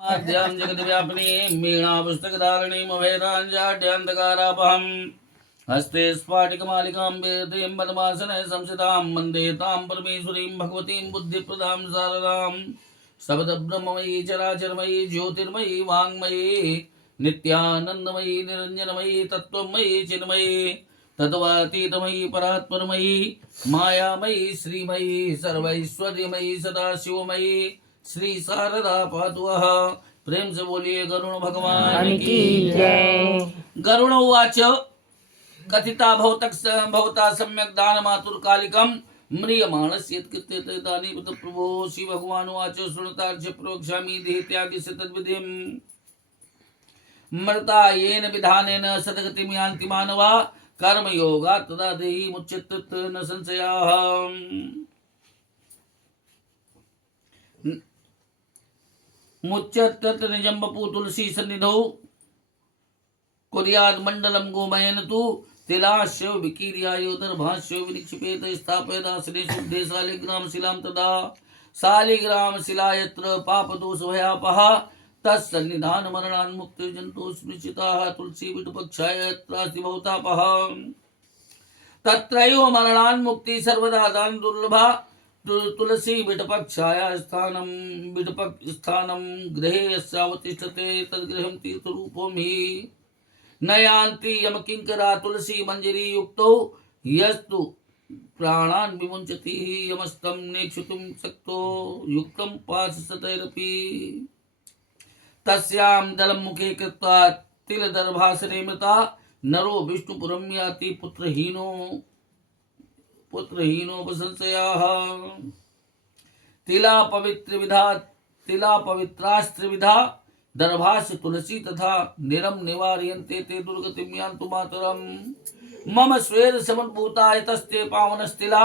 माध्यम जगद्व्यापिनी मीणा पुस्तकधारिणीं अभयराञ्जाड्यान्धकारापहम् हस्ते स्फाटिकमालिकां वेदीं पद्मासने संस्थितां वन्दे तां परमेश्वरीं भगवतीं बुद्धिप्रदां शारदां शब्दब्रह्ममयी चराचरमयी ज्योतिर्मयी वाङ्मयी नित्यानन्दमयी निरञ्जनमयी तत्त्वमयी चिन्मयी तत्त्वातीतमयी परात्परमयी मायामयी श्रीमयी सर्वैश्वर्यमयी सदाशिवमयी श्री शारदा पातुः। प्रेम से बोलिए गरुण भगवान की जय। गरुण उवाच कथिता भवता सम्यक् दानमातुरकालिकं म्रियमाणस्य यत्कृत्यते दानी प्रभो। श्री भगवान उवाच शृणुतार्च प्रोक्ष्यामि देहत्यागस्य तद्विधिं मृता येन विधानेन सद्गतिं यान्ति मानवा कर्मयोगात् तदा देहि मुच्यते न संशयः। मुच्यत निजं बपू तुलसी सन्निधौ कुर्याद् मंडलम गोमयन तु तिलाश्य विकीर्यायोदर्भाष्य विनिक्षिपेत स्थापयदासने शुद्धे शालिग्राम शिलां तदा शालिग्राम शिला यत्र पापदोष भयापहा तत्सन्निधान मरणान् मुक्ते जन्तु स्मृचिताः तुलसी विटुपक्षाय यत्रास्ति भवतापः तत्रैव मरणान् मुक्ति सर्वदा दान दुर्लभा तुलसी विटपक्षाया स्थानं गृहे यस्यावतिष्ठते तद्गृहं तीर्थरूपं हि न यान्ति यमकिंकरा तुलसी मंजरी युक्तौ यस्तु प्राणान् विमुञ्चति यमस्तं नेक्षितुं शक्तो युक्तं पाशसतैरपि तस्यां दलं मुखे कृत्वा तिलदर्भासने मृता नरो विष्णुपुरं याति पुत्रहीनोपसंशयाः। तिला पवित्रास्त्रिविधा दर्भास्य तुलसी तथा निरम निवारयन्ते ते दुर्गतिं यान्तु मातरम् मम स्वेद समुद्भूता यतस्ते पावनस्तिला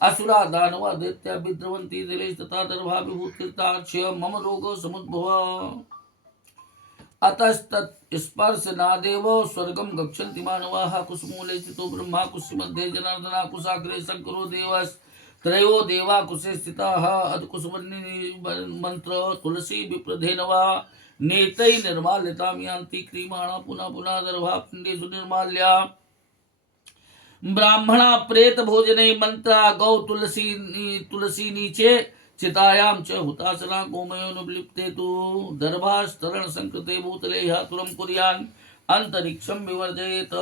असुरा दानवा दैत्या विद्रवन्ति दिलेश तथा दर्भा विभूतिर्तार्क्ष्य मम रोग समुद्भव अतस्तत् स्पर्शनादेव स्वर्गं गच्छन्ति मानवाः कुसुमूले स्थितो ब्रह्मा कुसुमध्ये जनार्दना कुशाग्रे शङ्करो देवस् त्रयो देवा कुशे स्थिताः अधकुसुमन्नि मंत्र तुलसी विप्रधेनवा नेतै निर्माल्यतां यान्ति क्रियमाणा पुनः पुनः दर्भा पिण्डेषु निर्माल्या ब्राह्मणा प्रेत भोजने मंत्रा गौ तुलसी नीचे चितायां च हुतासना गोमयोनुलिप्ते तु दर्भास्तरण संकृते भूतले ह्यातुरं कुर्यान् अंतरिक्षं विवर्जयेत।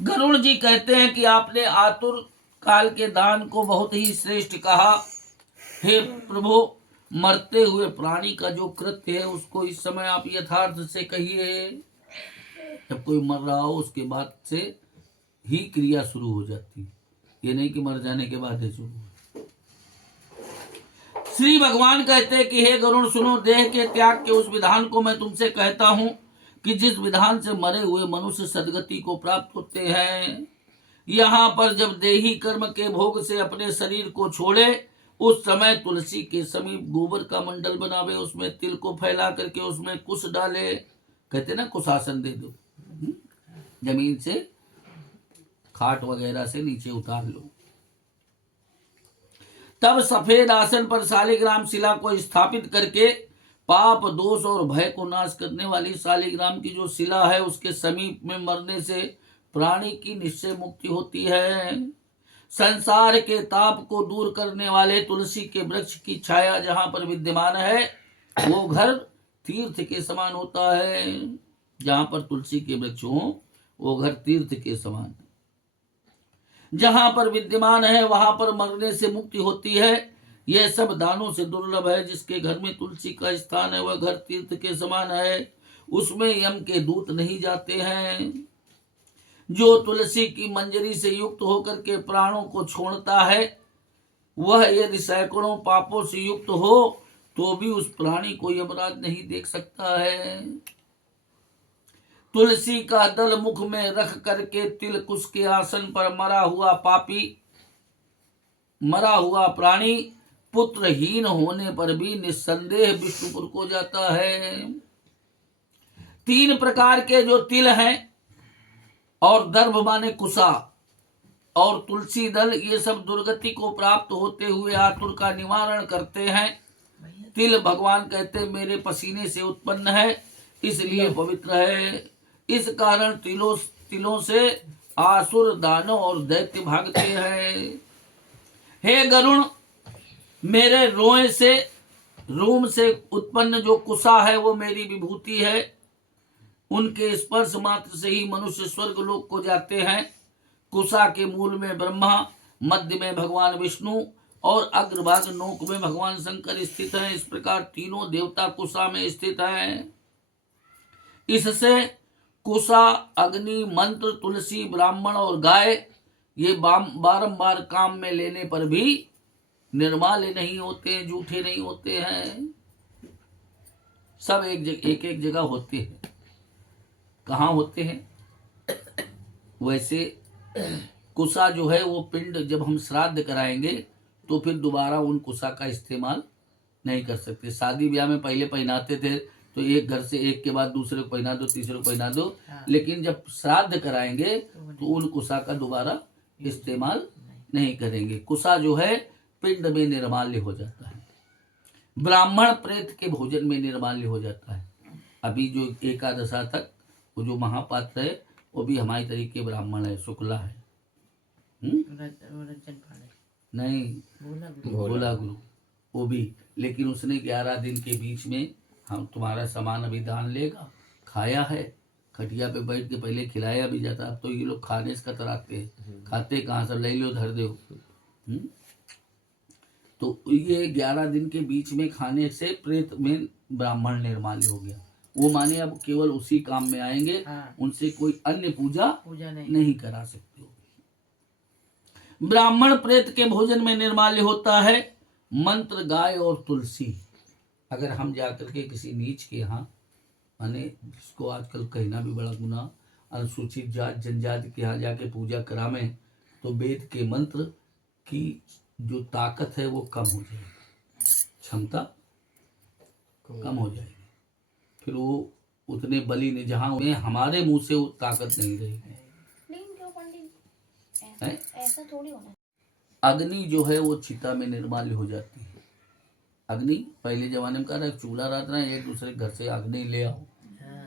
गरुड़ जी कहते हैं कि आपने आतुर काल के दान को बहुत ही श्रेष्ठ कहा। हे प्रभु, मरते हुए प्राणी का जो कृत्य है उसको इस समय आप यथार्थ से कहिए। जब कोई मर रहा हो उसके बाद से ही क्रिया शुरू हो जाती, ये नहीं कि मर जाने के बाद है शुरू। श्री भगवान कहते हैं कि हे गरुड़ सुनो, देह के त्याग के उस विधान को मैं तुमसे कहता हूं कि जिस विधान से मरे हुए मनुष्य सदगति को प्राप्त होते हैं। यहाँ पर जब देही कर्म के भोग से अपने शरीर को छोड़े उस समय तुलसी के समीप गोबर का मंडल बनावे, उसमें तिल को फैला करके उसमें कुश डाले, कहते ना कुशासन दे दो, जमीन से खाट वगैरह से नीचे उतार लो। तब सफेद आसन पर शालिग्राम शिला को स्थापित करके पाप दोष और भय को नाश करने वाली शालिग्राम की जो शिला है उसके समीप में मरने से प्राणी की निश्चय मुक्ति होती है। संसार के ताप को दूर करने वाले तुलसी के वृक्ष की छाया जहां पर विद्यमान है वो घर तीर्थ के समान होता है। जहां पर तुलसी के वृक्ष हो वो घर तीर्थ के समान है। जहां पर विद्यमान है वहां पर मरने से मुक्ति होती है। यह सब दानों से दुर्लभ है। जिसके घर में तुलसी का स्थान है वह घर तीर्थ के समान है, उसमें यम के दूत नहीं जाते हैं। जो तुलसी की मंजरी से युक्त होकर के प्राणों को छोड़ता है वह यदि सैकड़ों पापों से युक्त हो तो भी उस प्राणी को यमराज नहीं देख सकता है। तुलसी का दल मुख में रख करके तिल कुश के आसन पर मरा हुआ प्राणी पुत्रहीन होने पर भी निस्संदेह विष्णुपुर को जाता है। 3 प्रकार के जो तिल हैं और दर्भ माने कुशा और तुलसी दल, ये सब दुर्गति को प्राप्त होते हुए आतुर का निवारण करते हैं तिल भगवान कहते मेरे पसीने से उत्पन्न है, इसलिए पवित्र है। इस कारण तिलों से आसुर, दानव और दैत्य भागते हैं। हे गरुण, मेरे रोम से उत्पन्न जो कुसा है वो मेरी विभूति है। उनके स्पर्श मात्र से ही मनुष्य स्वर्ग लोक को जाते हैं। कुसा के मूल में ब्रह्मा, मध्य में भगवान विष्णु और अग्रभाग नोक में भगवान शंकर स्थित हैं। इस प्रकार तीनों देवता कुसा में स्थित हैं। इससे कुसा, अग्नि, मंत्र, तुलसी, ब्राह्मण और गाय ये बारंबार काम में लेने पर भी निर्माल्य नहीं होते, जूठे नहीं होते हैं। सब एक जगह होते हैं। कहाँ होते हैं? वैसे कुसा जो है वो पिंड जब हम श्राद्ध कराएंगे तो फिर दोबारा उन कुसा का इस्तेमाल नहीं कर सकते। शादी ब्याह में पहले पहनाते थे तो एक घर से एक के बाद दूसरे को पहना दो, तीसरे को पहना दो। लेकिन जब श्राद्ध कराएंगे तो उन कुसा का दोबारा इस्तेमाल नहीं करेंगे। कुसा जो है पिंड में निर्माल्य हो जाता है। ब्राह्मण प्रेत के भोजन में निर्माल्य हो जाता है। अभी जो एकादशा तक वो जो महापात्र है वो भी हमारी तरीके ब्राह्मण है, शुक्ला है। नहीं, भोला गुरु वो भी। लेकिन उसने 11 दिन के बीच में हम तुम्हारा सामान अभी दान लेगा, खाया है, खटिया पे बैठ के पहले खिलाया भी जाता। अब तो ये लोग खाने से कतराते हैं, खाते कहाँ, सब ले लो धर दो। तो ये 11 दिन के बीच में खाने से प्रेत में ब्राह्मण निर्माल्य हो गया। वो माने अब केवल उसी काम में आएंगे, उनसे कोई अन्य पूजा नहीं करा सकते हो। ब्राह्मण प्रेत के भोजन में निर्माल्य होता है। मंत्र, गाय और तुलसी। अगर हम जाकर के किसी नीच के यहाँ, माने जिसको आजकल कहना भी बड़ा गुनाह, अनुसूचित जात जनजाति के यहाँ जाके पूजा करावें तो वेद के मंत्र की जो ताकत है वो कम हो जाएगी, क्षमता कम हो जाएगी। फिर वो उतने बलि ने जहाँ उन्हें हमारे मुंह से वो ताकत नहीं रहेगी। ऐसा थोड़ी होना। अग्नि जो है वो चिता में निर्माल्य हो जाती है। अग्नि पहले जमाने में कहा चूल्हा रहता है, एक दूसरे घर से अग्नि ले आओ,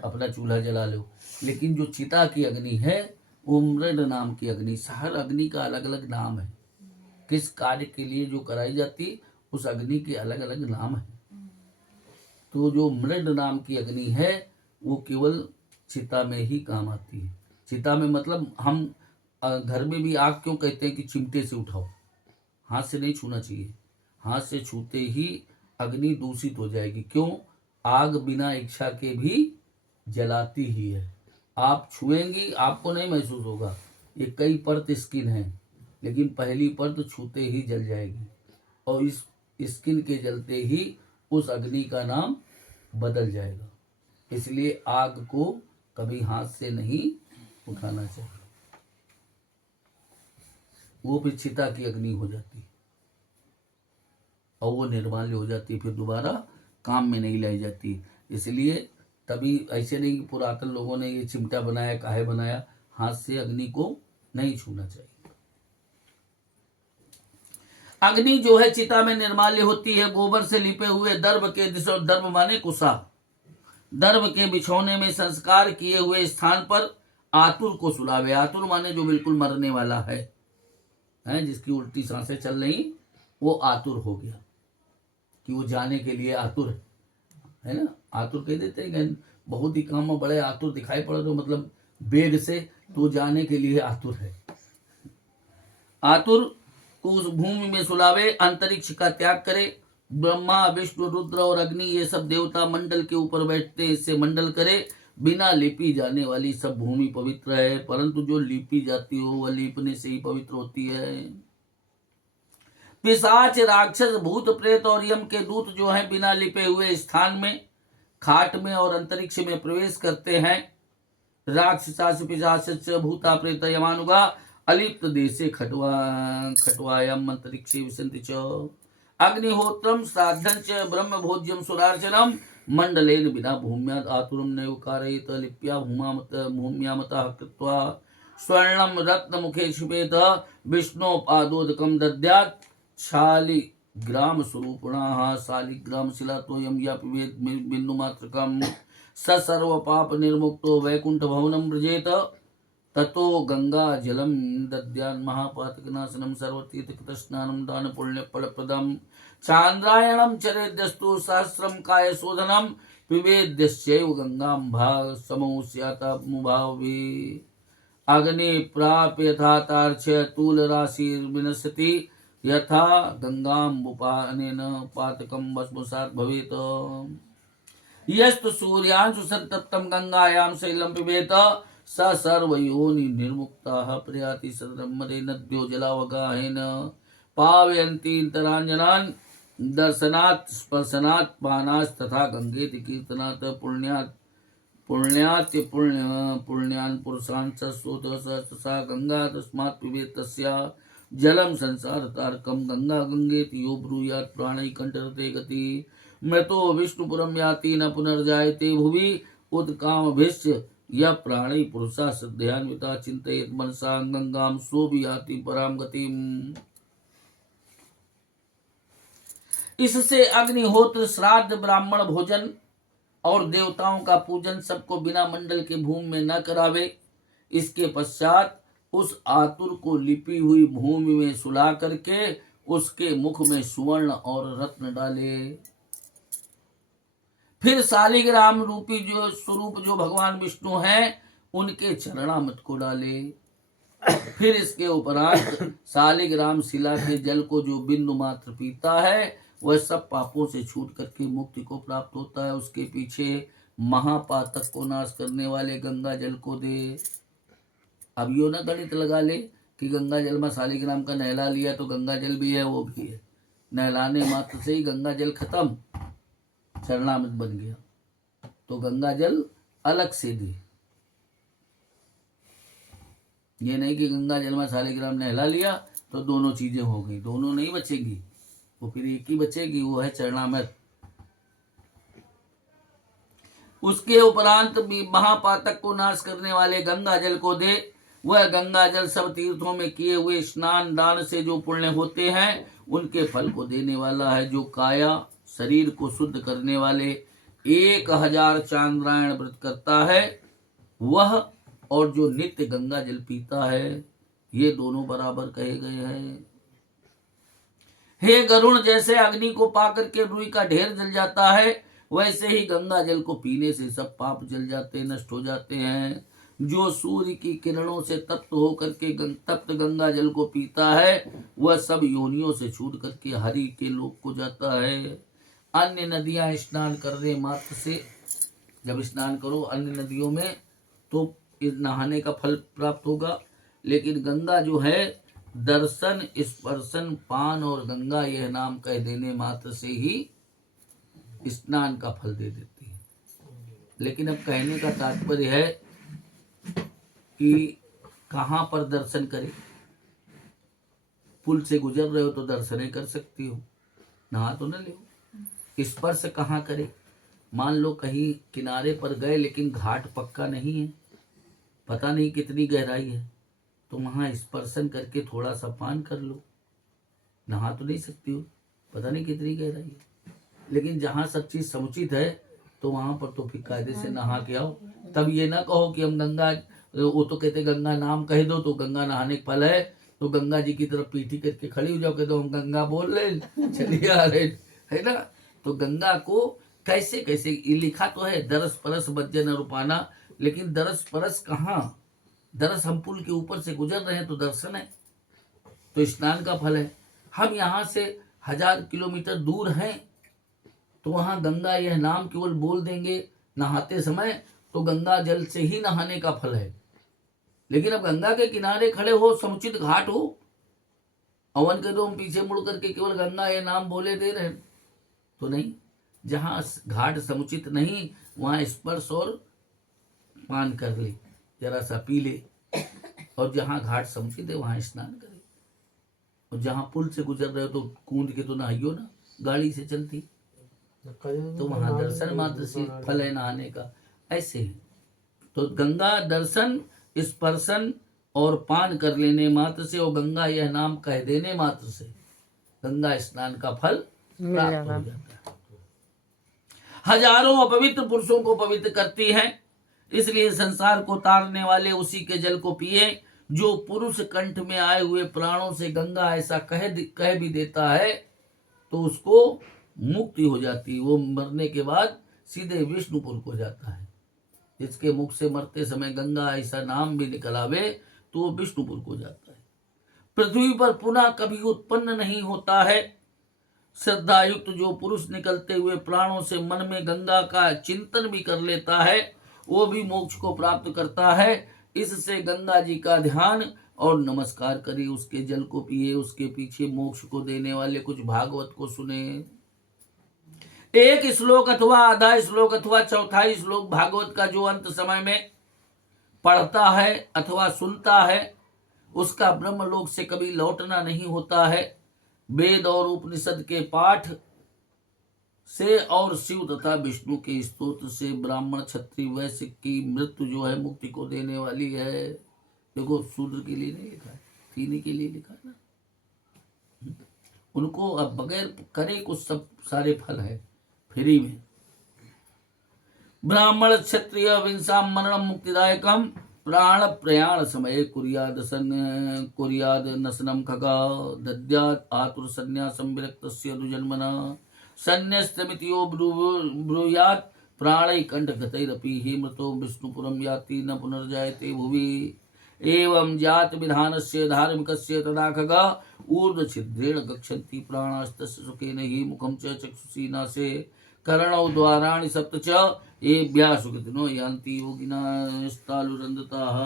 अपना चूल्हा जला लो। लेकिन जो चिता की अग्नि है वो मृड नाम की अग्नि। हर अग्नि का अलग अलग नाम है। किस कार्य के लिए जो कराई जाती उस अग्नि के अलग अलग नाम है। तो जो मृड नाम की अग्नि है वो केवल चिता में ही काम आती है। चिता में मतलब हम घर में भी आग क्यों कहते हैं कि चिमटे से उठाओ, हाथ से नहीं छूना चाहिए। हाथ से छूते ही अग्नि दूषित हो जाएगी। क्यों? आग बिना इच्छा के भी जलाती ही है। आप छुएंगी आपको नहीं महसूस होगा, ये कई परत स्किन है, लेकिन पहली परत छूते ही जल जाएगी। और इस स्किन के जलते ही उस अग्नि का नाम बदल जाएगा। इसलिए आग को कभी हाथ से नहीं उठाना चाहिए। वो भी चिता की अग्नि हो जाती और वो निर्माल्य हो जाती, फिर दोबारा काम में नहीं लाई जाती। इसलिए तभी ऐसे नहीं कि पुरातन लोगों ने ये चिमटा बनाया, काहे बनाया, हाथ से अग्नि को नहीं छूना चाहिए। अग्नि जो है चिता में निर्माल्य होती है। गोबर से लिपे हुए दर्भ के दिशा, दर्भ माने कुसा, दर्भ के बिछौने में संस्कार किए हुए स्थान पर आतुर को सुलावे। आतुर माने जो बिल्कुल मरने वाला है, जिसकी उल्टी सांसें चल रही, वो आतुर हो गया कि वो जाने के लिए आतुर है ना। आतुर कह देते हैं बहुत ही काम में बड़े आतुर दिखाई पड़े तो मतलब वेग से, तो जाने के लिए आतुर है। आतुर को उस भूमि में सुलावे, अंतरिक्ष का त्याग करे। ब्रह्मा, विष्णु, रुद्र और अग्नि ये सब देवता मंडल के ऊपर बैठते, इससे मंडल करे। बिना लिपी जाने वाली सब भूमि पवित्र है, परंतु जो लिपी जाती हो वह लीपने से ही पवित्र होती है। पिशाच, राक्षस, भूत, प्रेत और यम के दूत जो हैं बिना लिपे हुए स्थान में, खाट में और अंतरिक्ष में प्रवेश करते हैं। राक्षसास पिशाच भूता प्रेत यमानुगा अलिप्त देशे खट्वायम अंतरिक्षे विसन्ति च अग्निहोत्रम श्राद्धं च ब्रह्म भोज्यम सुरार्चनम मंडलेन बिना भूम्याद आतुरम नैव कारयेत लिप्या भूम्यामतः कृत्वा स्वर्णम रत्न मुखे क्षिपेत विष्णु पादोदकम दद्यात् ग्राम स्वरूपणा शालिग्राम शिला तो यम या पिबेत बिंदु मात्रकम स सर्व पाप निर्मुक्तो वैकुंठ भवनम व्रजेत ततो गंगा जलम दद्यान महापातकनाशनम सर्वतीर्थ स्नानम दान पुण्य फलप्रदम चांद्रायणम चरेद्यस्तु सहस्रम काय शोधनम पिबेद्यश्चैव गंगाम भाग समोस्याता मुभावे अग्नि प्राप यथा तार्क्ष्य तूल राशि विनश्यति यथा गंगाम्बुपानेन पातकं भस्मसात् भवेत् यस्तु सूर्यांशु संतप्तं गंगायां शैलं पिबेत स सर्वयोनि निर्मुक्ताः प्रयाति सदब्रह्मणे नद्यो जलावगाहेन पावयन्ति तराञ्जनान् दर्शनात् स्पर्शनात् पानात् तथा गंगेति कीर्तनात् पुण्यात् पुण्यात् पुण्यान् पुरुषान् सा गंगा तस्मात् पिबेत् तस्या जलम संसार तारकम गंगा गंगेति यो ब्रूयात् प्राणै कंठरते गति मृतो विष्णुपुरम याति न पुनर्जायते भुवि उत्कामभिश्च यः प्राणै पुरुषा श्रद्धयान्विता चिन्तयेत् मनसा गंगां सोऽपि याति परां गतिम्। इससे अग्निहोत्र श्राद्ध ब्राह्मण भोजन और देवताओं का पूजन सबको बिना मंडल के भूमि में न करावे। इसके पश्चात उस आतुर को लिपी हुई भूमि में सुला करके उसके मुख में सुवर्ण और रत्न डाले। फिर शालिग्राम रूपी जो स्वरूप जो भगवान विष्णु हैं उनके चरणामृत को डाले। फिर इसके उपरांत शालिग्राम शिला के जल को जो बिंदु मात्र पीता है वह सब पापों से छूट करके मुक्ति को प्राप्त होता है। उसके पीछे महापातक को नाश करने वाले गंगा जल को दे। अब यो न गणित लगा ले कि गंगा जल में शालिग्राम का नहला लिया तो गंगा जल भी है वो भी है। नहलाने मात्र से ही गंगा जल खत्म, चरणामृत बन गया। तो गंगा जल अलग से दे। ये नहीं कि गंगा जल में शालिग्राम नहला लिया तो दोनों चीजें हो गई, दोनों नहीं बचेगी, वो फिर एक ही बचेगी, वो है चरणामृत। उसके उपरांत भी महापातक को नाश करने वाले गंगा जल को दे। वह गंगा जल सब तीर्थों में किए हुए स्नान दान से जो पुण्य होते हैं उनके फल को देने वाला है। जो काया शरीर को शुद्ध करने वाले 1000 चांद्रायण व्रत करता है वह और जो नित्य गंगा जल पीता है ये दोनों बराबर कहे गए हैं। हे गरुण, जैसे अग्नि को पाकर के रुई का ढेर जल जाता है वैसे ही गंगा जल को पीने से सब पाप जल जाते, नष्ट हो जाते हैं। जो सूर्य की किरणों से तप्त होकर के तप्त गंगा जल को पीता है वह सब योनियों से छूट करके हरि के लोक को जाता है। अन्य नदियां स्नान करने मात्र से, जब स्नान करो अन्य नदियों में तो इस नहाने का फल प्राप्त होगा, लेकिन गंगा जो है दर्शन स्पर्शन पान और गंगा यह नाम कह देने मात्र से ही स्नान का फल दे देती है। लेकिन अब कहने का तात्पर्य है कि कहाँ पर दर्शन करें। पुल से गुजर रहे हो तो दर्शन कर सकती हो, नहा तो न ले। स्पर्श कहाँ करें? मान लो कहीं किनारे पर गए लेकिन घाट पक्का नहीं है, पता नहीं कितनी गहराई है, तो वहाँ स्पर्शन करके थोड़ा सा पान कर लो। नहा तो नहीं सकती हो, पता नहीं कितनी गहराई है। लेकिन जहाँ सब चीज समुचित है तो वहां पर तो फिर कायदे से नहा के आओ। तब ये ना कहो कि हम गंगा, वो तो कहते गंगा नाम कह दो तो गंगा नहाने का फल है, तो गंगा जी की तरफ पीठी करके खड़ी हो जाओ, कहते हम गंगा बोल रहे चलिए आ रहे, है ना। तो गंगा को कैसे कैसे लिखा तो है दरस परस बज्जन रूपाना, लेकिन दरस परस कहाँ? दरस हम पुल के ऊपर से गुजर रहे हैं तो दर्शन है, तो स्नान का फल है। हम यहाँ से 1000 किलोमीटर दूर हैं तो वहां गंगा यह नाम केवल बोल देंगे नहाते समय तो गंगा जल से ही नहाने का फल है। लेकिन अब गंगा के किनारे खड़े हो, समुचित घाट हो, अवन के दो हम पीछे मुड़ करके केवल गंगा यह नाम बोले दे रहे तो नहीं। जहां घाट समुचित नहीं वहां स्पर्श और पान कर ले, जरा सा पी ले, और जहां घाट समुचित है वहां स्नान करे। और जहां पुल से गुजर रहे हो तो कूद के तो नहाइयो ना, गाड़ी से चलती, तो वहां दर्शन मात्र से फल है नहाने का। ऐसे ही तो गंगा दर्शन स्पर्शन और पान कर लेने मात्र से और गंगा यह नाम कह देने मात्र से, गंगा स्नान का फल मिल प्राप्त जाता। हो जाता है। हजारों अपवित्र पुरुषों को पवित्र करती है, इसलिए संसार को तारने वाले उसी के जल को पिए। जो पुरुष कंठ में आए हुए प्राणों से गंगा ऐसा कह भी देता है तो उसको मुक्ति हो जाती है। वो मरने के बाद सीधे विष्णुपुर को जाता है। जिसके मुख से मरते समय गंगा ऐसा नाम भी निकल आवे तो वो विष्णुपुर को जाता है। पृथ्वी पर पुनः कभी उत्पन्न नहीं होता है। श्रद्धा युक्त जो पुरुष निकलते हुए प्राणों से मन में गंगा का चिंतन भी कर लेता है वो भी मोक्ष को प्राप्त करता है। इससे गंगा जी का ध्यान और नमस्कार करिए, उसके जल को पिए, उसके पीछे मोक्ष को देने वाले कुछ भागवत को सुने। एक श्लोक अथवा आधा श्लोक अथवा चौथाई श्लोक भागवत का जो अंत समय में पढ़ता है अथवा सुनता है उसका ब्रह्मलोक से कभी लौटना नहीं होता है। वेद और उपनिषद के पाठ से और शिव तथा विष्णु के स्तोत्र से ब्राह्मण क्षत्रिय वैश्य की मृत्यु जो है मुक्ति को देने वाली है। देखो शूद्र के लिए नहीं लिखा है, तीनी के लिए लिखा है ना। उनको अब बगैर करे कुछ सब सारे फल है फ्री में। ब्राह्मण क्षत्रिय विंसाम मरणम मुक्तिदायकम प्राण प्रयाण समय कुर्याद नसनम खगा दद्यात् आतुर संन्यासम विरक्तस्य दुजन्मना संन्यस्तमितियो ब्रूयात् प्राणै कंठगतैरपि हि मृतो विष्णुपुरं याति न पुनर्जायते भुवि। एवं जात विधानस्य धार्मिकस्य तदा खगा ऊर्ध्व छिद्रेण गच्छन्ति प्राणास्तस्य सुखेन हि मुखं च चक्षुषी नासे कर्णौ द्वाराणि सप्त च एभ्यः सुकृतिनो यान्ति योगिनास्तालुरन्दताः।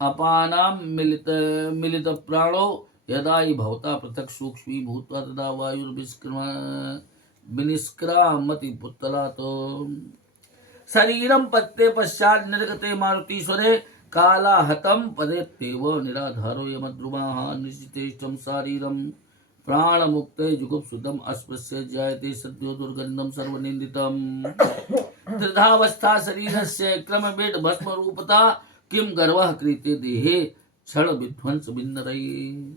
अपानां मिलित प्राणो यदा हि भवता पृथक् सूक्ष्मी भूत्वा तदा वायुर्विनिष्क्रामति पुत्तलात्। शरीरं पत्ते पश्चात् निर्गते मारुतीश्वरे कालाहतं पदेत्येव निराधारो यमद्रुमाः निश्चितेष्टं शारीरं प्राणमुक्ते जुगुप्सुतम् अस्पृश्य जायते सद्यो दुर्गन्धं सर्वनिन्दितम्। त्रिधावस्था शरीरस्य क्रमवेद भस्मरूपता किं गर्वः क्रीते देहे क्षण विध्वंस भिन्नरैः।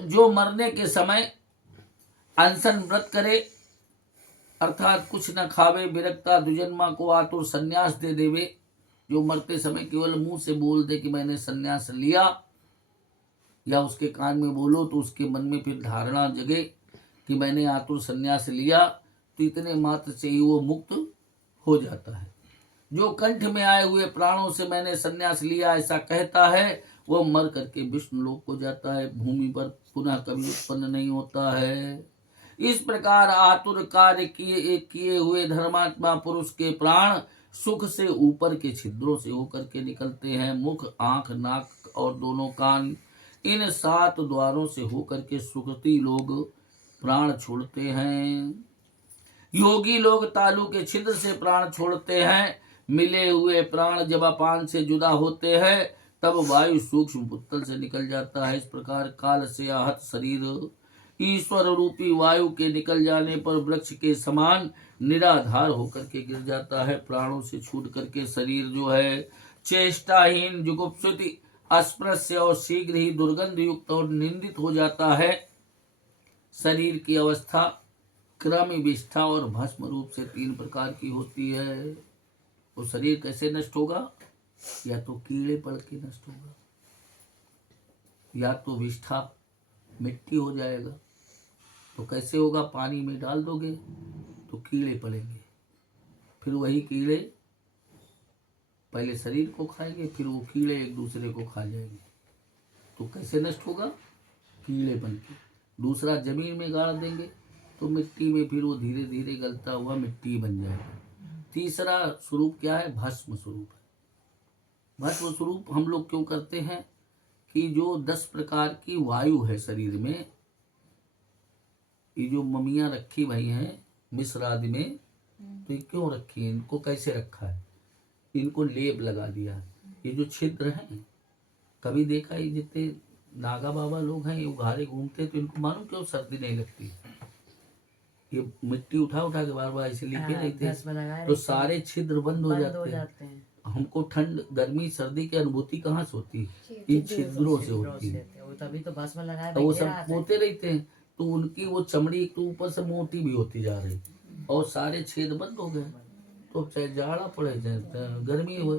जो मरने के समय अनशन व्रत करे अर्थात कुछ न खावे, विरक्ता दुजन्मा को आतुर संन्यास दे देवे। जो मरते समय केवल मुंह से बोल दे कि मैंने संन्यास लिया या उसके कान में बोलो तो उसके मन में फिर धारणा जगे कि मैंने आतुर संन्यास लिया तो इतने मात्र से ही वो मुक्त हो जाता है। जो कंठ में आए हुए प्राणों से मैंने संन्यास लिया ऐसा कहता है वो मर करके विष्णु लोक को जाता है, भूमि पर पुनः कभी उत्पन्न नहीं होता है। इस प्रकार आतुर कार्य किए हुए धर्मात्मा पुरुष के प्राण सुख से ऊपर के छिद्रों से होकर के निकलते हैं। मुख, आंख, नाक और दोनों कान इन 7 द्वारों से होकर के सुकृति लोग प्राण छोड़ते हैं। योगी लोग तालु के छिद्र से प्राण छोड़ते हैं। मिले हुए प्राण जब अपान से जुदा होते हैं तब वायु सूक्ष्म पुत्तल से निकल जाता है। इस प्रकार काल से आहत शरीर ईश्वर रूपी वायु के निकल जाने पर वृक्ष के समान निराधार होकर के गिर जाता है। प्राणों से छूट करके शरीर जो है चेष्टाहीन, जुगुप्सित, अस्पृश्य और शीघ्र ही दुर्गंध युक्त और निंदित हो जाता है। शरीर की अवस्था क्रम, विष्ठा और भस्म रूप से 3 प्रकार की होती है। तो शरीर कैसे नष्ट होगा? या तो कीड़े पड़ के नष्ट होगा, या तो विष्ठा मिट्टी हो जाएगा। तो कैसे होगा? पानी में डाल दोगे तो कीड़े पड़ेंगे, फिर वही कीड़े पहले शरीर को खाएंगे, फिर वो कीड़े एक दूसरे को खा जाएंगे। तो कैसे नष्ट होगा? कीड़े बन के। दूसरा जमीन में गाड़ देंगे तो मिट्टी में फिर वो धीरे धीरे गलता हुआ मिट्टी बन जाएगा। तीसरा स्वरूप क्या है? भस्म स्वरूप है। भस्म स्वरूप हम लोग क्यों करते हैं कि जो 10 प्रकार की वायु है शरीर में, ये जो ममियाँ रखी भाई हैं मिस्र आदि में, तो ये क्यों रखी है? इनको कैसे रखा है? इनको लेप लगा दिया है। ये जो छिद्र हैं, कभी देखा ही जितने नागा बाबा लोग हैं ये उघारे घूमते तो इनको मालूम क्यों सर्दी नहीं लगती? ये मिट्टी उठा उठा के बार बार ऐसे लिखे रहते हैं तो सारे छिद्र बंद हो जाते हैं। हमको ठंड गर्मी सर्दी की अनुभूति कहाँ से होती है? इन छिद्रों से होती है। वो तभी तो बस में लगाए तो वो बैठे सब रहते। पोते रहते हैं, तो उनकी वो चमड़ी तो ऊपर से मोटी भी होती जा रही और सारे छेद बंद हो गए। तो चाहे जाड़ा पड़े चाहे गर्मी हो,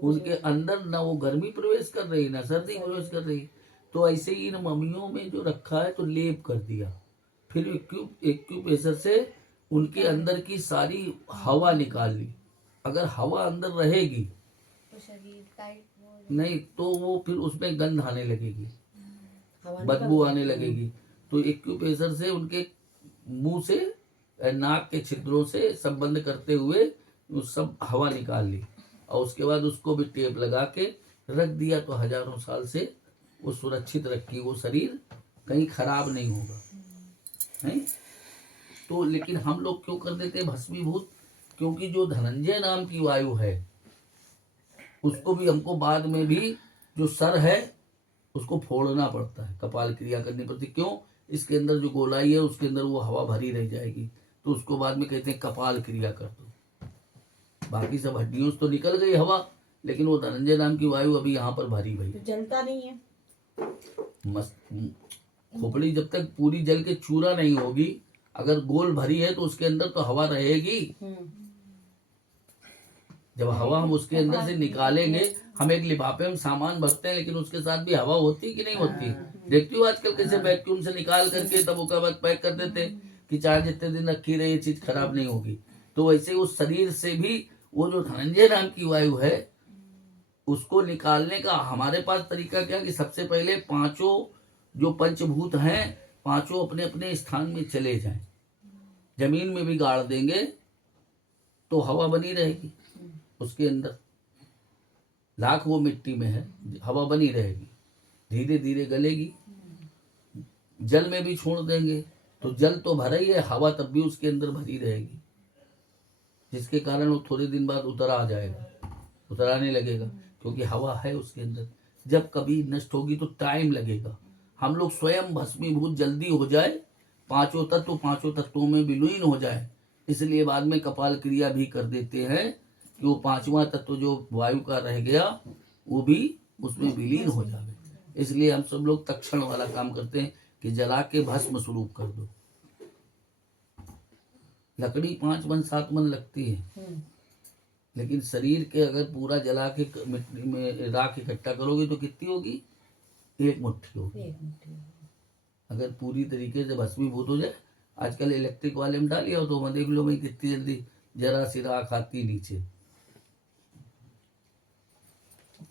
उनके अंदर ना वो गर्मी प्रवेश कर रही ना सर्दी प्रवेश कर रही। तो ऐसे ही इन मम्मियों में जो रखा है तो लेप कर दिया, फिर एक्यूप्रेशर से उनके अंदर की सारी हवा निकाल ली। अगर हवा अंदर रहेगी तो शरीर टाइट नहीं तो वो फिर उसमें गंध आने लगेगी, हवा बदबू निकल आने लगेगी। तो एक्यूप्रेशर से उनके मुंह से नाक के छिद्रों से सब बंद करते हुए वो सब हवा निकाल ली और उसके बाद उसको भी टेप लगा के रख दिया। तो हजारों साल से वो सुरक्षित रखी, वो शरीर कहीं खराब नहीं होगा, नहीं। तो लेकिन हम लोग क्यों कर देते हैं भस्मीभूत? क्योंकि जो धनंजय नाम की वायु है उसको भी हमको बाद में भी जो सर है उसको फोड़ना पड़ता है, कपाल क्रिया करनी पड़ती है। क्यों? इसके अंदर जो गोलाई है उसके अंदर वो हवा भरी रह जाएगी, तो उसको बाद में कहते हैं कपाल क्रिया कर दो। बाकी सब हड्डियों से तो निकल गई हवा, लेकिन वो धनंजय नाम की वायु अभी यहाँ पर भरी भई तो जलता नहीं है। मस्त। खोपड़ी जब तक पूरी जल के चूरा नहीं होगी, अगर गोल भरी है तो उसके अंदर तो हवा रहेगी। जब हवा हम उसके अंदर से निकालेंगे, हम एक लिफाफे में सामान भरते हैं लेकिन उसके साथ भी हवा होती कि नहीं होती? देखती हो आजकल कैसे वैक्यूम से निकाल करके तब उसके बाद पैक कर देते हैं कि चाहे जितने दिन रखी रहे ये चीज खराब नहीं होगी। तो वैसे उस शरीर से भी वो जो धनंजय नाम की वायु है उसको निकालने का हमारे पास तरीका क्या कि सबसे पहले पांचों जो पंचभूत हैं पांचों अपने अपने स्थान में चले जाएं। जमीन में भी गाड़ देंगे तो हवा बनी रहेगी उसके अंदर, लाख वो मिट्टी में है हवा बनी रहेगी, धीरे धीरे गलेगी। जल में भी छोड़ देंगे तो जल तो भरा ही है, हवा तब भी उसके अंदर भरी रहेगी, जिसके कारण वो थोड़े दिन बाद उतर आ जाएगा, उतर आने लगेगा क्योंकि हवा है उसके अंदर। जब कभी नष्ट होगी तो टाइम लगेगा। हम लोग स्वयं भस्मीभूत जल्दी हो जाए, पांचों तत्वों में विलीन हो जाए, इसलिए बाद में कपाल क्रिया भी कर देते हैं कि वो पांचवा तत्व जो वायु का रह गया वो भी उसमें विलीन हो जाए। इसलिए हम सब लोग तक्षण वाला काम करते हैं कि जला के भस्म स्वरूप कर दो। लकड़ी 5 मन 7 मन लगती है, लेकिन शरीर के अगर पूरा जला के मिट्टी में राख इकट्ठा करोगे तो कितनी होगी? 1 मुट्ठी होगी। अगर पूरी तरीके से भस्मीभूत हो जाए, आजकल इलेक्ट्रिक वाले में डालिए तो मैं देख लो भाई कितनी जल्दी जरा सी राख आती नीचे।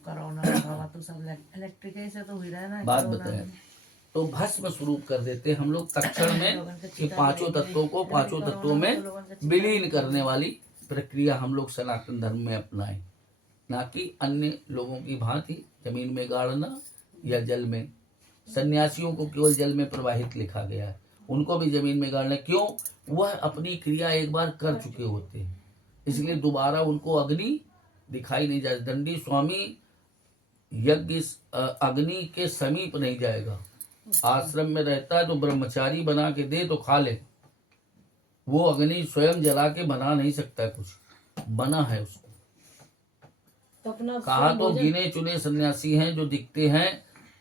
कोरोना हुआ तो सब इलेक्ट्रिक से तो हुई रहा ना। बात बताए तो भस्म स्वरूप कर देते हैं हम लोग तक्षण में कि पांचों तत्वों में विलीन करने वाली प्रक्रिया हम लोग सनातन धर्म में अपनाएं, ना कि अन्य लोगों की भांति जमीन में गाड़ना या जल में। सन्यासियों को केवल जल में प्रवाहित लिखा गया है, उनको भी जमीन में गाड़ना। क्यों? वह अपनी क्रिया एक बार कर चुके होते हैं, इसलिए दोबारा उनको अग्नि दिखाई नहीं जाती। दंडी स्वामी यज्ञ अग्नि के समीप नहीं जाएगा। आश्रम में रहता है तो ब्रह्मचारी बना के दे तो खा ले, वो अग्नि स्वयं जला के बना नहीं सकता, कुछ बना है उसको। तो अपना कहा तो गिने चुने सन्यासी हैं जो दिखते हैं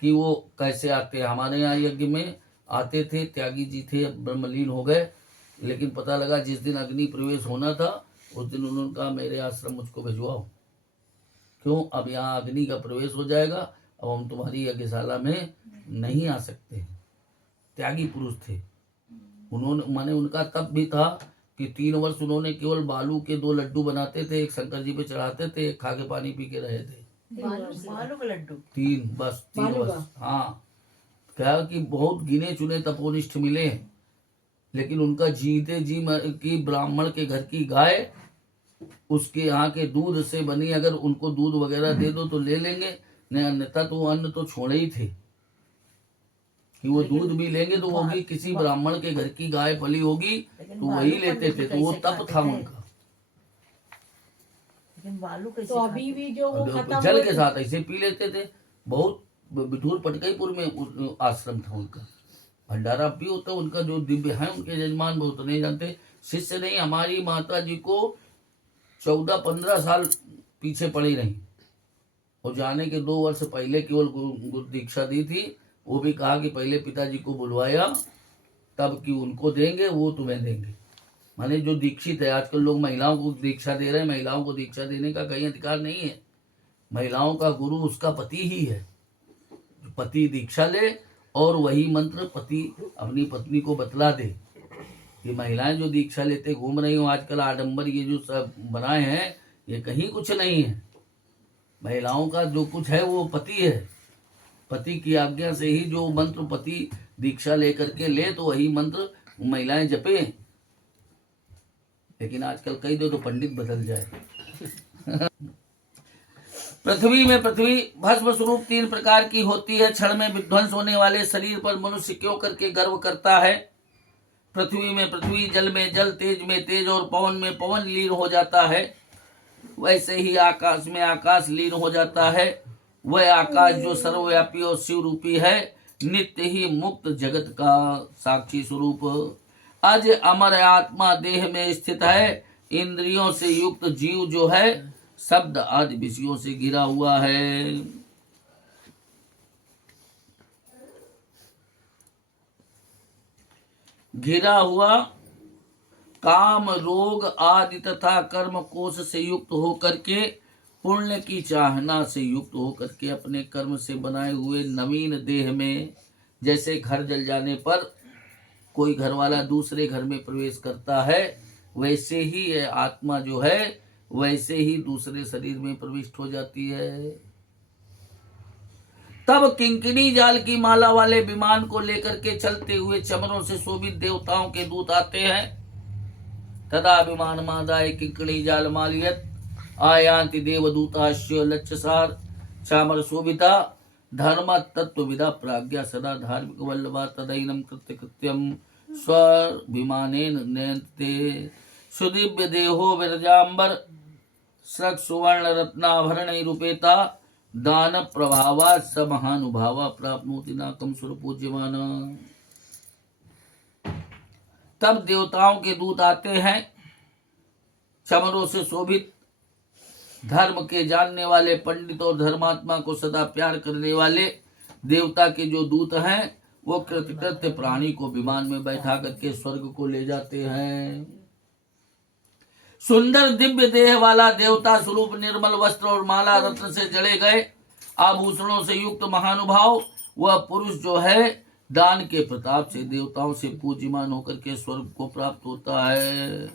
कि वो कैसे आते हैं। हमारे यहाँ यज्ञ में आते थे, त्यागी जी थे, ब्रह्मलीन हो गए, लेकिन पता लगा जिस दिन अग्नि प्रवेश होना था उस दिन उन्होंने कहा मेरे आश्रम मुझको भिजवाओ। क्यों? अब यहाँ अग्नि का प्रवेश हो जाएगा, अब हम तुम्हारी यज्ञशाला में नहीं आ सकते हैं। त्यागी पुरुष थे उन्होंने, माने उनका तप भी था कि 3 वर्ष उन्होंने केवल बालू के 2 लड्डू बनाते थे, एक शंकर जी पे चढ़ाते थे, एक खा के पानी पी के रहे थे। बालू का लड्डू 3 वर्ष। हाँ, क्या कि बहुत गिने चुने तपोनिष्ठ मिले, लेकिन उनका जीते जी की ब्राह्मण के घर की गाय उसके यहाँ के दूध से बनी, अगर उनको दूध वगैरह दे दो तो ले लेंगे, नहीं अन्यथा तो अन्न तो छोड़े ही थे कि वो दूध भी लेंगे तो वो भी किसी ब्राह्मण के घर की गाय पली होगी तो वही लेते थे, तो वो तप था उनका। लेकिन बालू तो अभी भी जो वो खत्म जल के साथ ऐसे पी लेते थे। बहुत बिठूर पटकईपुर में आश्रम था उनका, भंडारा भी होता उनका। जो दिव्य है उनके यजमान बहुत नहीं जानते, शिष्य नहीं। हमारी माता जी को 14-15 साल पीछे पड़ी रही। और जाने के 2 वर्ष पहले केवल गुरु दीक्षा दी थी, वो भी कहा कि पहले पिताजी को बुलवाया तब कि उनको देंगे, वो तुम्हें देंगे। माने जो दीक्षित है, आजकल लोग महिलाओं को दीक्षा दे रहे हैं, महिलाओं को दीक्षा देने का कहीं अधिकार नहीं है। महिलाओं का गुरु उसका पति ही है। पति दीक्षा ले और वही मंत्र पति अपनी पत्नी को बतला दे। ये महिलाएं जो दीक्षा लेते घूम रही हो आजकल, आडंबर ये जो सब बनाए हैं, ये कहीं कुछ नहीं है। महिलाओं का जो कुछ है वो पति है। पति की आज्ञा से ही जो मंत्र पति दीक्षा लेकर के ले तो वही मंत्र महिलाएं जपे। लेकिन आजकल कई दो तो पंडित बदल जाए। पृथ्वी में पृथ्वी भस्म स्वरूप 3 प्रकार की होती है। क्षण में विध्वंस होने वाले शरीर पर मनुष्य क्यों करके गर्व करता है। पृथ्वी में पृथ्वी, जल में जल, तेज में तेज और पवन में पवन लीन हो जाता है। वैसे ही आकाश में आकाश लीन हो जाता है। वह आकाश जो सर्वव्यापी और शिव रूपी है, नित्य ही मुक्त जगत का साक्षी स्वरूप, अज अमर आत्मा देह में स्थित है। इंद्रियों से युक्त जीव जो है, शब्द आदि विषयों से घिरा हुआ है। घिरा हुआ काम, रोग आदि तथा कर्म कोश से युक्त होकर के, पुण्य की चाहना से युक्त होकर के, अपने कर्म से बनाए हुए नवीन देह में, जैसे घर जल जाने पर कोई घर वाला दूसरे घर में प्रवेश करता है, वैसे ही यह आत्मा जो है वैसे ही दूसरे शरीर में प्रविष्ट हो जाती है। तब किंकिणी जाल की माला वाले विमान को लेकर के चलते हुए चमरों से शोभित देवताओं के दूत आते हैं। तदा विमान मादाय किंकिणी जाल मालियत आयांति देवदूताश्य लक्षसार चामर शोभिता धर्म तत्व विदा प्राज्ञा सदा धार्मिक वल्लभा तदैनम कृत्य कृत्यम स्वर विमानेन नयन्ते सुदिव्य देहो विरजाम्बर सृक् सुवर्ण रत्नाभरण रूपेता दान प्रभावा समहानुभावा प्राप्नोति नाकम स्वरूप पूज्यमान। तब देवताओं के दूत आते हैं, चमरों से शोभित, धर्म के जानने वाले पंडित और धर्मात्मा को सदा प्यार करने वाले देवता के जो दूत हैं, वो कृतकृत्य प्राणी को विमान में बैठा करके स्वर्ग को ले जाते हैं। सुंदर दिव्य देह वाला देवता स्वरूप निर्मल वस्त्र और माला रत्न से जड़े गए आभूषणों से युक्त महानुभाव, वह पुरुष जो है दान के प्रताप से देवताओं से पूज्यमान होकर के स्वर्ग को प्राप्त होता है।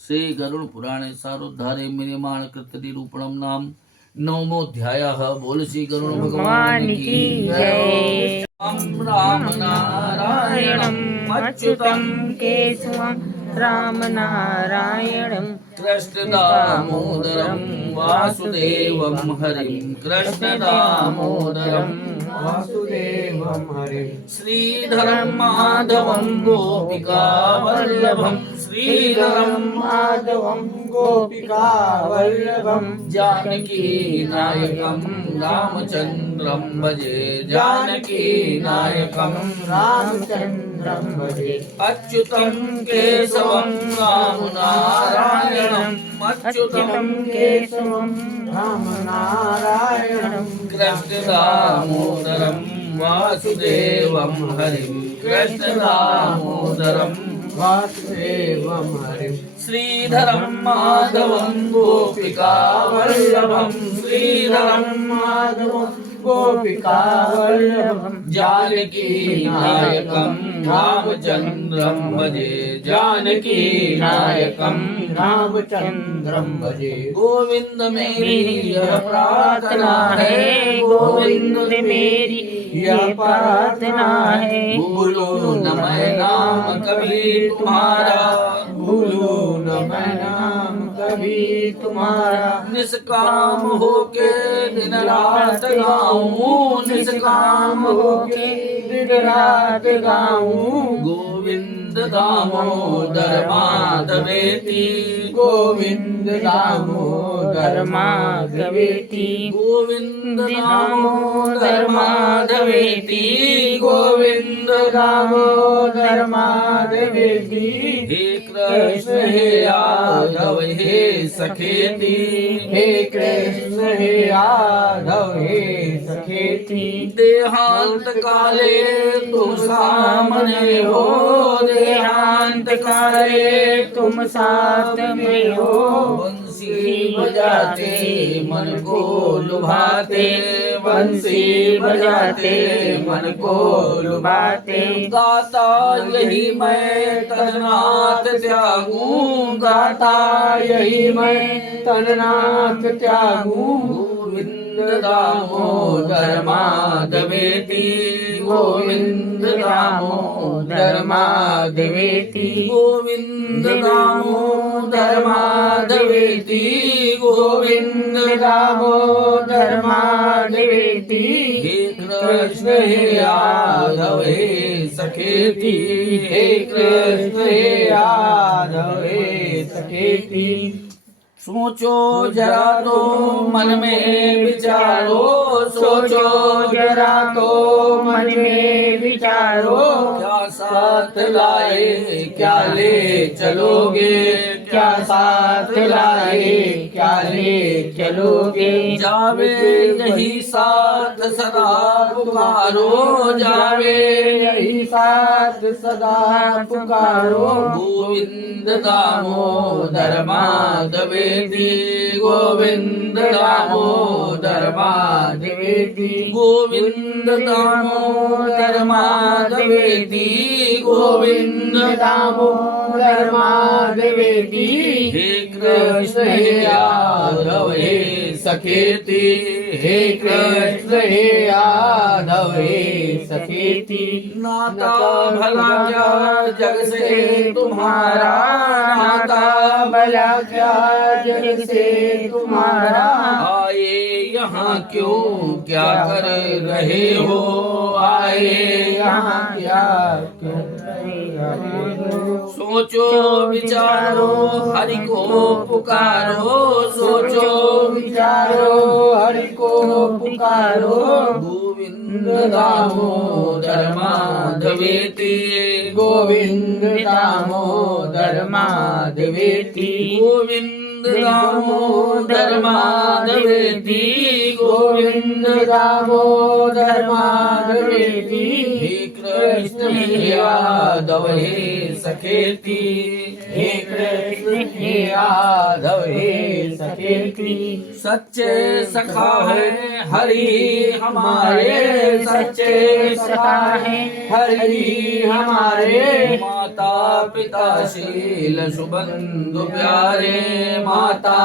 श्री गरुड़ पुराणे सारोद्धारे निर्माण कृत निरूपणम नाम 9वाध्यायः। बोल श्री गरुड़ भगवान की जय। राम नारायणं अच्युतं केशवं राम नारायणं कृष्ण दामोदरं वासुदेवं हरिं कृष्ण दामोदरं वासुदेवं हरिं श्रीधरं माधवं गोपिका वल्लभं श्रीधरं माधवं गोपिका वल्लभं जानकी नायकं रामचन्द्रं भजे जानकी नायकं रामचन्द्रं भजे अच्युतं केशवं राम नारायणं अच्युतं केशवं राम नारायणं कृष्ण दामोदरं वासुदेवं हरिं कृष्ण दामोदरं वासुदेवं हरिं श्रीधरं माधवं गोपिका वल्लभं श्रीधरं माधवं गोपिका वल्लभं जानकी नायकं रामचन्द्रं भजे जानकी नायकं रामचन्द्रं भजे। गोविंद मेरी यह प्रार्थना है, गोविंद मेरी यह प्रार्थना है, भूलो न मैं नाम कभी तुम्हारा, भूलो न मैं नाम कभी तुम्हारा, निष्काम होके दिन रात गाऊं, निष्काम होके दिन रात गाऊं, गोविंद दामोदर माधवेति, गोविंद दामोदर माधवेति, गोविंद दामोदर माधवेति, गोविंद दामोदर माधवेति। हे कृष्ण हे यादव हे सखेती, हे कृष्ण हे यादव हे सखेती। देहांत काले तुम सामने हो, देहांत काले तुम साथ में हो, बंसी बजाते मन को लुभाते, बंसी बजाते मन को लुभाते। गाता यही मैं तननाथ त्यागूं, गाता यही मैं तननाथ त्यागूं, गोविंद दामोदर माधवेति, गोविंद दामोदर माधवेति, गोविंद दामोदर माधवेति, गोविंद दामोदर माधवेति। हे कृष्ण हे यादव हे सखेती, हे कृष्ण हे यादव हे सखेती। सोचो जरा तो मन में विचारो, सोचो जरा तो मन में विचारो, क्या साथ लाए क्या ले चलोगे, क्या साथ लाए क्या ले चलोगे। जावे यही साथ सदा पुकारो, जावे यही साथ सदा पुकारो, गोविंद दामोदर माधवेति, गोविंद दामोदर माधवेति, गोविंद दामोदर माधवेति, गोविंद दामोदर माधवेति। हे कृष्ण हे यादव हे सखेती, हे कृष्ण हे यादव हे सखेती। नाता भला क्या जग से तुम्हारा, नाता भला क्या जग से तुम्हारा, आए यहाँ क्यों क्या कर रहे हो, आए यहाँ क्या क्यों रहे हो। सोचो विचारो हरि को पुकारो, सोचो विचारो हरि को पुकारो, गोविंद दामोदर माधवेति, गोविंद दामोदर माधवेति, गोविंद दामोदर माधवेति, गोविंद दामोदर माधवेति। हे कृष्ण हे यादव हे सखेती, हे कृष्ण हे यादव हे सखेती। सच्चे सखा है हरि हमारे, सच्चे सखा है हरि हमारे, माता पिता शील सुबंधु प्यारे, माता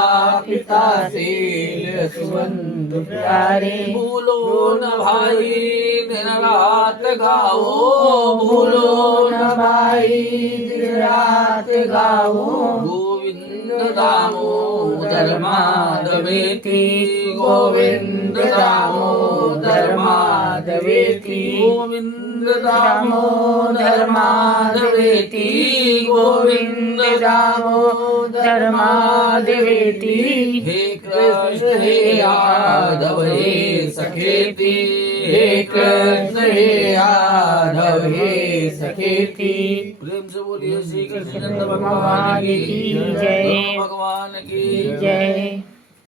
पिता शील सुबंधु प्यारे। भूलो न भाई दिन रात गाओ, भूलो न भाई दिन रात गाओ, गोविंद दामोदर माधवेति, गोविंद दामोदर माधवेति, गोविंद दामोदर माधवेति, गोविंद दामोदर माधवेति। हे कृष्ण हे यादव हे सखेती, हे कृष्ण हे यादव हे सखेती। प्रेम से बोलिए श्री कृष्ण भगवान की जय। भगवान की जय।